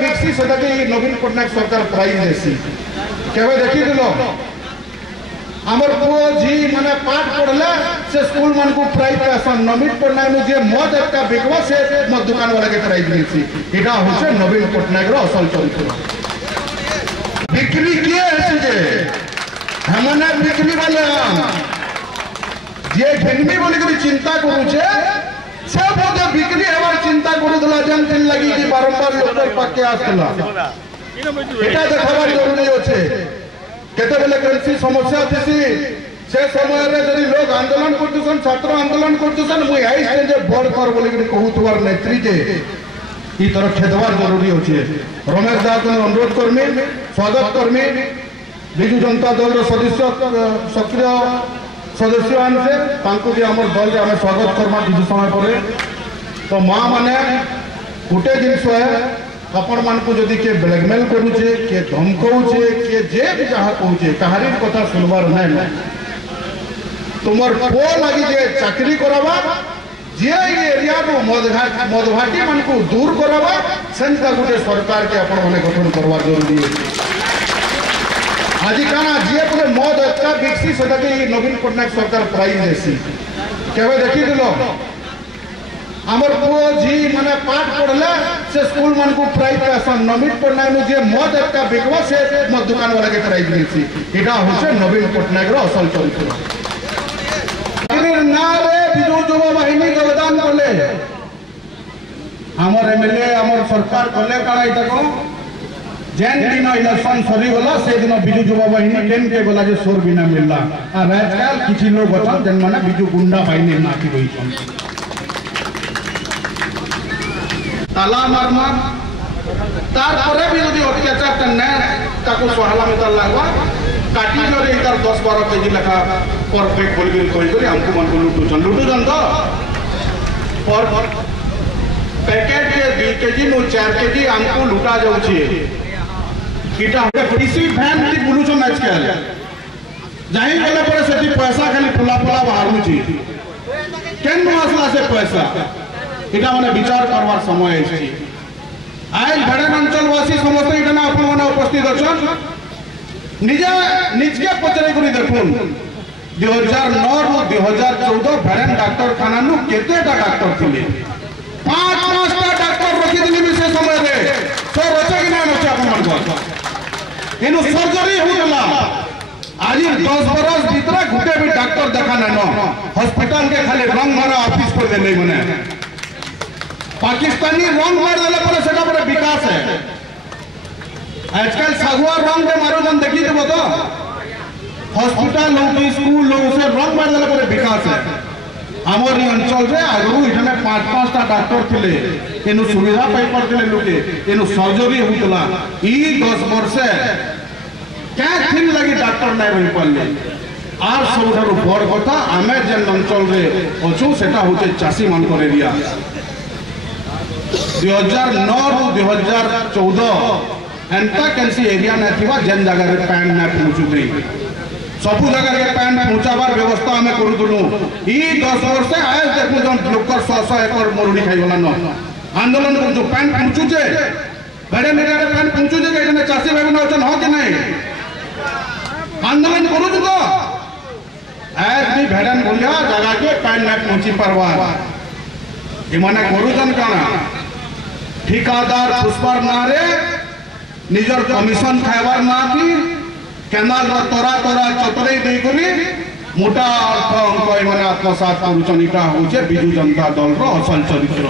बिकसी से नवीन पट्टनायक सरकार प्राइज देसी केवे देखी दिल आमर पुओ झी माने पाठ पढ़ले से स्कूल मन को प्राइज पासन नवीन पट्टनायक जे मद एक बिकवा से मद दुकान वाला के प्राइज देसी एटा होचे नवीन पट्टनायक रो असल चरित्र बिक्री किए है जे हमने बिक्री वाले जे घिनमी बोली करी चिंता करूचे से बोधे बिक्री हमार चिंता करूला जन दिन लगी कि बारंबार लोग पाके आसला एटा देखबार जरूरी होचे केते बेले कृषि समस्या थिसी से समय रे जदी लोग आंदोलन करतुसन छात्र आंदोलन करतुसन मुई आई स्टेज बड़ कर बोली करी कहूतवार नेत्री जे ई तरह खेदवार जरूरी होचे रमेश दास को अनुरोध करमी स्वागत करमी बिजू जनता दल रो सदस्य सक्रिय सदस्य आनसे तांको भी हमर दल रे हमें स्वागत करमा किछ समय परे तो मां माने गुटे जिनस है आपण मान को जदी के ब्लैकमेल करूचे के धमकाउचे के जे भी जहा कहूचे कहारी कथा सुनबार नै तुमर पो लागि जे चाकरी करावा जे एरिया रो मदभाटी मान को दूर करावा सेंता गुटे सरकार के आपण माने गठन करवा जरूरी है आज काना जे पुरे मद अच्छा बिकसी से नवीन पट्टनायक सरकार प्राइज देसी केवे देखी दिल आमर पुओ झी माने पाठ पढ़ले से स्कूल मन को प्राइज पासन नवीन पट्टनायक जे मद एक बिकवा से मद दुकान वाला के प्राइज देसी एटा होचे नवीन पट्टनायक रो असल चरित्र ना रे बिजू युवा बाहिनी योगदान करले हमर एमएलए हमर सरकार करले काना इटा को जेन दिन इलेक्शन सरी गला से दिन बिजू युवा बाहिनी केन के गला जे सोर बिना मिलला आ राजकाल किछि लोग अछन जेन माने बिजू गुंडा बाहिनी नाकी होई छन ताला मार मार तार परे भी यदि अत्याचार करने ताको सोहला में तार लागवा काटी रे इधर 10-12 केजी लखा परफेक्ट बोल के कोई हमको मन को लूटू जन तो पर पैकेट के 2 केजी नो 4 केजी हमको लूटा जाउ छी इटा किसी फैन की बुलुचो मैच के जाई गला पर सेठी पैसा खाली फुला बाहर छी केन मसला से पैसा इटा माने विचार करवार समय है आज भड़न अंचलवासी समस्त इटा ना अपन माने उपस्थित अछन निजे पचरे करी देखुन 2009 रो 2014 भड़न डॉक्टर खाना नु केतेटा डॉक्टर थिले 5-5टा डॉक्टर रखि दिली भी से समय रे तो रचे कि ना रचे अपन मन को एनु सर्जरी होतला आज 10 बरस भीतर गुटे भी डॉक्टर देखा ना हॉस्पिटल के खाली रंग मारा ऑफिस पर देले मने पाकिस्तानी रंग मार देले पर सेटा पर विकास है आजकल सगुआ रंग के मारो जन देखी देबो तो हॉस्पिटल हो स्कूल हो से रंग मार देले पर विकास है हमर अंचल रे आगु इठने 5-5टा डॉक्टर थिले एनु सुविधा पाई परथिले लोके एनु सर्जरी होतला ई 10 वर्ष क्या थिन लगी डॉक्टर नै रही पल्ले आर सबठारु बड़ कथा आमे जेन अंचल रे अछु सेटा होचे चासी मान कर एरिया 2009 रो 2014 एंता कैंसी एरिया न थिबा जेन जगह रे पैन न पहुंचुतै सब जगह रे पैन पहुंचाबार व्यवस्था हमें करूदुनु ई 10 वर्ष से आज देखु जन लोकर 100 एकड़ मरुड़ी खाइ वाला न आंदोलन को जो पैन पहुंचुचे बड़े मेरे रे पैन पहुंचुचे के ने चासी भाई न होचन हो के नहीं आंदोलन करू तो आज भी भेड़न बोलिया जगह के पैन न पहुंची परवा ई माने करू जन काना ठिकादार पुष्पर नारे निजर कमिशन खाइबार ना थी केनाल तोरा चतरे दे करी मोटा अर्थ अंक माने आत्मसात करूछन इटा होचे बिजू जनता दल रो असल चरित्र।